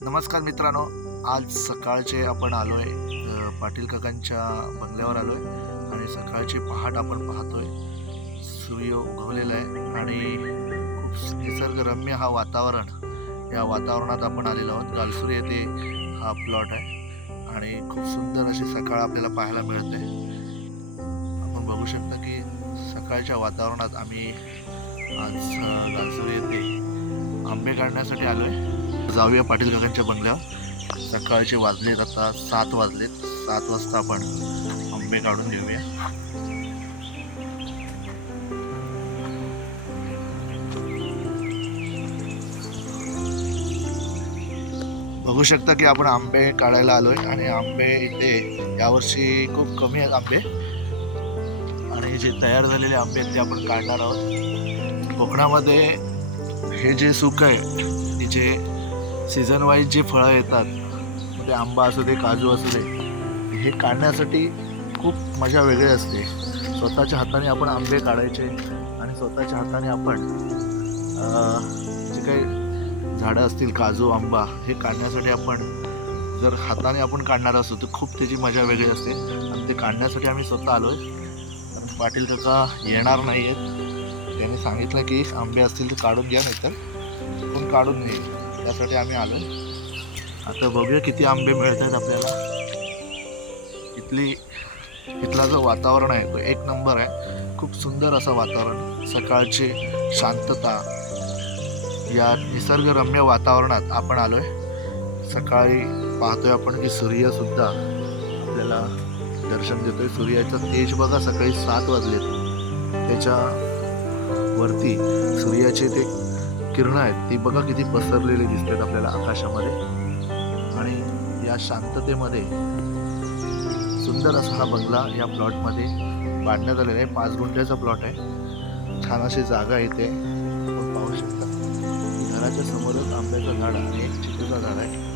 नमस्कार मित्रांनो. आज सकाळचे आपण आलो आहे पाटील काकांच्या बंगल्यावर आलो आहे आणि सकाळची पहाट आपण पाहतोय. सूर्य उगवलेला आहे आणि खूप निसर्गरम्य हा वातावरण. या वातावरणात आपण आलेलो आहोत. गालसूर येथे हा प्लॉट आहे आणि खूप सुंदर अशी सकाळ आपल्याला पाहायला मिळते. आपण बघू शकता की सकाळच्या वातावरणात आम्ही आज गालसूर येथे आंबे काढण्यासाठी आलो आहे जाऊया पाटील काकांच्या बंगल्यावर सकाळचे वाजलेत आता सात वाजलेत. सात वाजता आपण आंबे काढून घेऊया. बघू शकता की आपण आंबे काढायला आलोय आणि आंबे इथे यावर्षी खूप कमी आहेत आंबे. आणि जे तयार झालेले आंबे आहेत ते आपण काढणार आहोत. कोकणामध्ये हे जे सुख आहे तिचे सीझन वाईज जे फळं येतात ते आंबा असू दे काजू असू दे हे काढण्यासाठी खूप मजा वेगळी असते. स्वतःच्या हाताने आपण आंबे काढायचे आणि स्वतःच्या हाताने आपण जे काही झाडं असतील काजू आंबा हे काढण्यासाठी आपण जर हाताने आपण काढणार असू तर खूप त्याची मजा वेगळी असते. आणि ते काढण्यासाठी आम्ही स्वतः आलो आहे पाटील काका येणार नाही आहेत त्यांनी सांगितलं की आंबे असतील तर काढून घ्या नाहीतर पण काढून घेईल. त्यासाठी आम्ही आलो. आता बघूया किती आंबे मिळत आहेत आपल्याला. इथली इथला जो वातावरण आहे तो एक नंबर आहे. खूप सुंदर असं वातावरण. सकाळची शांतता. या निसर्गरम्य वातावरणात आपण आलो आहे सकाळी पाहतोय आपण की सूर्यसुद्धा आपल्याला दर्शन देतो आहे सूर्याचं तेज बघा सकाळी सात वाजले त्याच्या वरती सूर्याचे ते किरणं आहेत ती बघा किती पसरलेली दिसतात आपल्याला आकाशामध्ये. आणि या शांततेमध्ये सुंदर असा हा बंगला या प्लॉटमध्ये बांधण्यात आलेला आहे. पाच गुंठ्याचा प्लॉट आहे. छान अशी जागा इथे. आपण पाहू शकता. घराच्या समोरच आंब्याचं झाड आणि एक चिकूचं झाड आहे.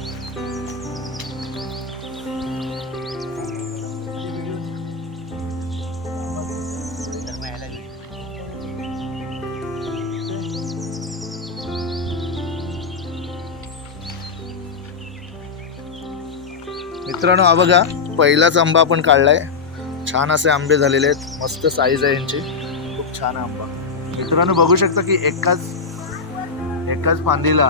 मित्रांनो हा बघा पहिलाच आंबा आपण काढलाय. छान असे आंबे झालेले आहेत. मस्त साईज आहे यांची. खूप छान आहे आंबा. मित्रांनो बघू शकता की एकाच एकाच फांदीला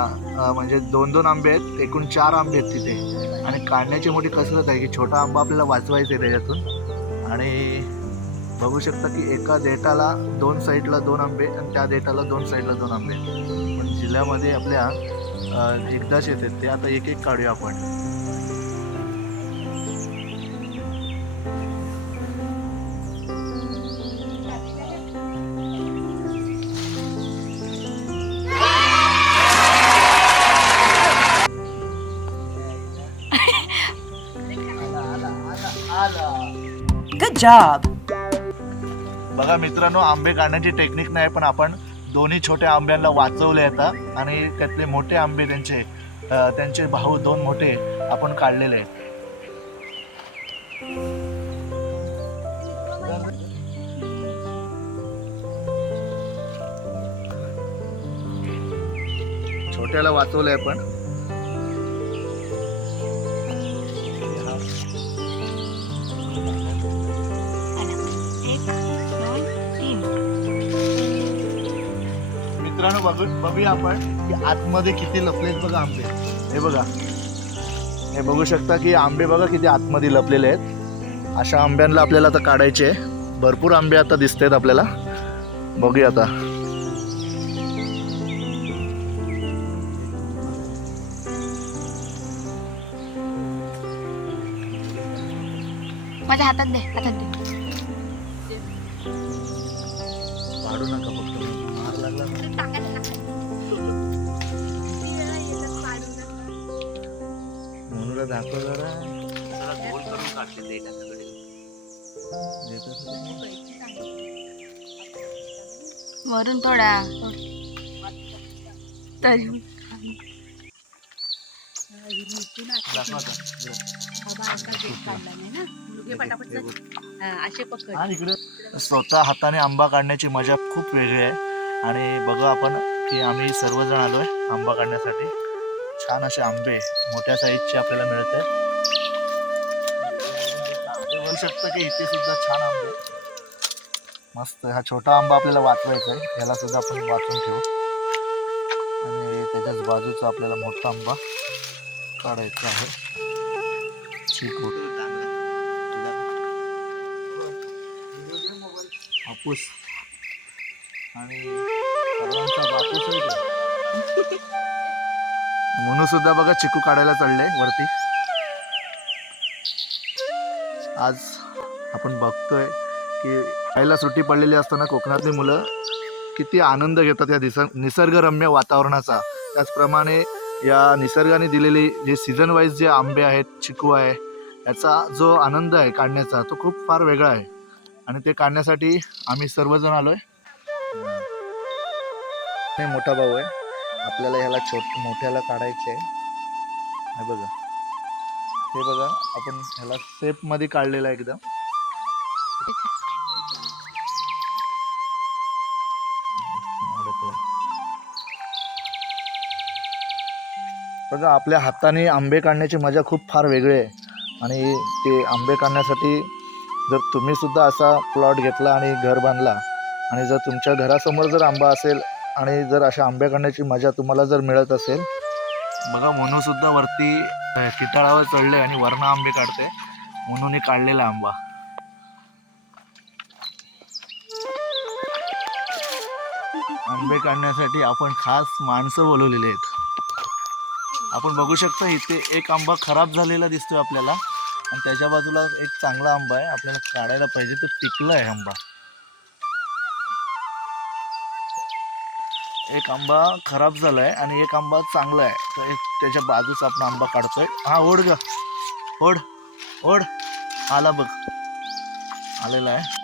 म्हणजे दोन दोन आंबे आहेत. एकूण चार आंबे आहेत तिथे. आणि काढण्याची मोठी कसरत आहे की छोटा आंबा आपल्याला वाचवायचा आहे त्याच्यातून. आणि बघू शकता की एका देटाला दोन साईडला दोन आंबे आणि त्या देटाला दोन साईडला दोन आंबे. पण जिल्ह्यामध्ये आपल्या एकदाच येतात. ते आता एक एक काढूया आपण. Job. बघा मित्रांनो आंबे काढण्याची टेक्निक नाही पण आपण दोन्ही छोट्या आंब्यांना वाचवले आता. आणि त्यातले मोठे आंबे त्यांचे अ, त्यांचे भाऊ दोन मोठे आपण काढलेले आहेत. छोट्याला वाचवलंय आपण मित्रांनो बघू बघूया आपण की आतमध्ये किती लपलेत बघा आंबे. हे बघा. हे बघू शकता की आंबे बघा किती आतमध्ये लपलेले आहेत. अशा आंब्यांना आपल्याला आता काढायचे भरपूर आंबे आता दिसत आहेत आपल्याला. बघूया आता. माझ्या हातात दे हातात दे. म्हणून दाखव जरा. वरून थोडा तरी. दाखव आता. असे पकड हा, इकडे स्वतः हाताने आंबा काढण्याची मजा खूप वेगळी आहे. आणि बघा आपण की आम्ही सर्वजण आलोय आंबा काढण्यासाठी. छान असे आंबे मोठ्या साईजचे आपल्याला मिळत आहेत. बघू शकता की इथे सुद्धा छान आंबे मस्त हा छोटा आंबा आपल्याला वाचवायचा आहे. याला सुद्धा आपण वाचून ठेवू. आणि त्याच्याच बाजूचा आपल्याला मोठा आंबा काढायचा आहे. चिकू हापूस. आणि सर्वांचा बापूस म्हणून सुद्धा बघा चिकू काढायला चढले वरती. आज आपण बघतोय की पहिला सुट्टी पडलेली असताना कोकणातली मुलं किती आनंद घेतात या दिस निसर्गरम्य वातावरणाचा. त्याचप्रमाणे या निसर्गाने दिलेली जे सीझन वाईज जे आंबे आहेत चिकू आहे याचा जो आनंद आहे काढण्याचा तो खूप फार वेगळा आहे. आणि ते काढण्यासाठी आम्ही सर्वजण आलोय. हे मोठा भाऊ आहे. आपल्याला ह्याला छोट मोठ्याला काढायचे आहे. हे बघा. हे बघा आपण ह्याला सेपमध्ये काढलेला आहे एकदम. बघा आपल्या हाताने आंबे काढण्याची मजा खूप फार वेगळी आहे. आणि ते आंबे काढण्यासाठी जर तुम्ही सुद्धा असा प्लॉट घेतला आणि घर बांधला आणि जर तुमच्या घरासमोर जर आंबा असेल आणि जर अशा आंबे काढण्याची मजा तुम्हाला जर मिळत असेल बघा म्हणून सुद्धा वरती किटाळावर चढले आणि वरण आंबे काढते. मोनूने काढलेला आंबा. आंबे काढण्यासाठी आपण खास माणसं बोलवलेली आहेत. आपण बघू शकता इथे एक आंबा खराब झालेला दिसतोय आपल्याला. आणि त्याच्या बाजूला एक चांगला आंबा आहे. आपल्याला काढायला पाहिजे तो पिकला आहे आंबा. एक आंबा खराब झाला आहे आणि एक आंबा चांगला आहे. तर एक त्याच्या बाजूचा आपण आंबा काढतोय. हा ओढ ग. ओढ ओढ. आला बघ. आलेला आहे.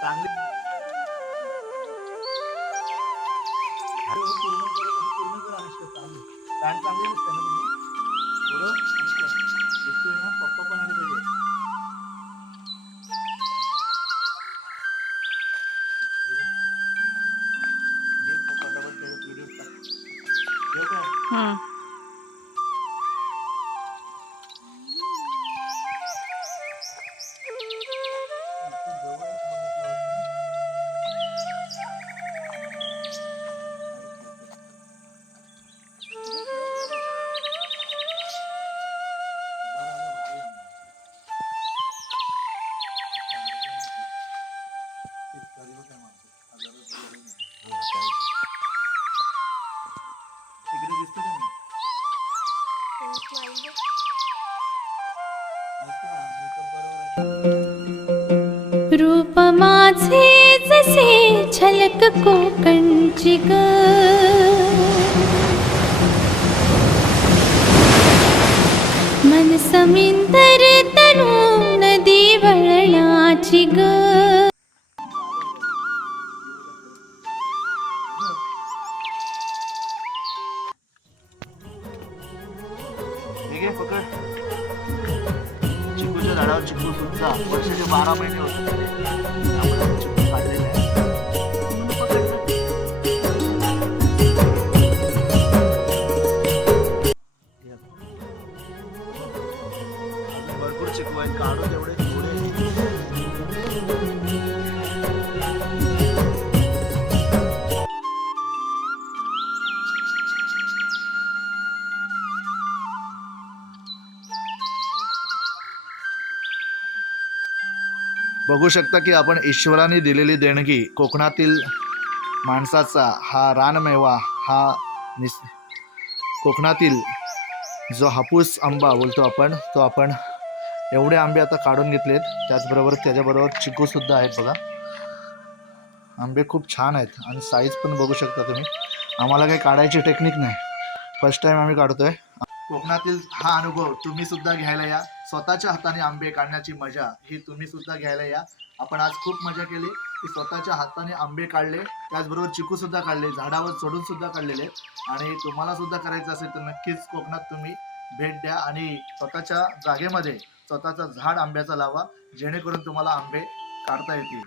चांगली. पॅन्ट चांगली दिसते ना तुम्ही पुढं? दिसतोय ना पप्पा पण आले पाहिजे. एक कोकणची ग मन समिंदर तनु नदी वळणाची ग. चिकूच्या झाडावर चिकू सुद्धा. वर्षाचे बारा महिने होते शिकवायन काढू तेवढे बघू शकता की आपण ईश्वराने दिलेली देणगी कोकणातील माणसाचा हा रानमेवा हा निस कोकणातील जो हापूस आंबा बोलतो आपण तो आपण एवढे आंबे आता काढून घेतलेत. त्याचबरोबर त्याच्याबरोबर चिकूसुद्धा आहेत बघा. आंबे खूप छान आहेत आणि साईज पण बघू शकता तुम्ही. आम्हाला काही काढायची टेक्निक नाही. फर्स्ट टाइम आम्ही काढतोय. कोकणातील हा अनुभव तुम्ही सुद्धा घ्यायला या. स्वतःच्या हाताने आंबे काढण्याची मजा ही तुम्ही सुद्धा घ्यायला या. आपण आज खूप मजा केली की स्वतःच्या हाताने आंबे काढले. त्याचबरोबर चिकूसुद्धा काढले. झाडावर चढून सुद्धा काढलेले. आणि तुम्हाला सुद्धा करायचं असेल तर नक्कीच कोकणात तुम्ही भेट द्या आणि स्वतःच्या जागेमध्ये स्वतःचा झाड आंब्याचा लावा जेणेकरून तुम्हाला आंबे काढता येतील.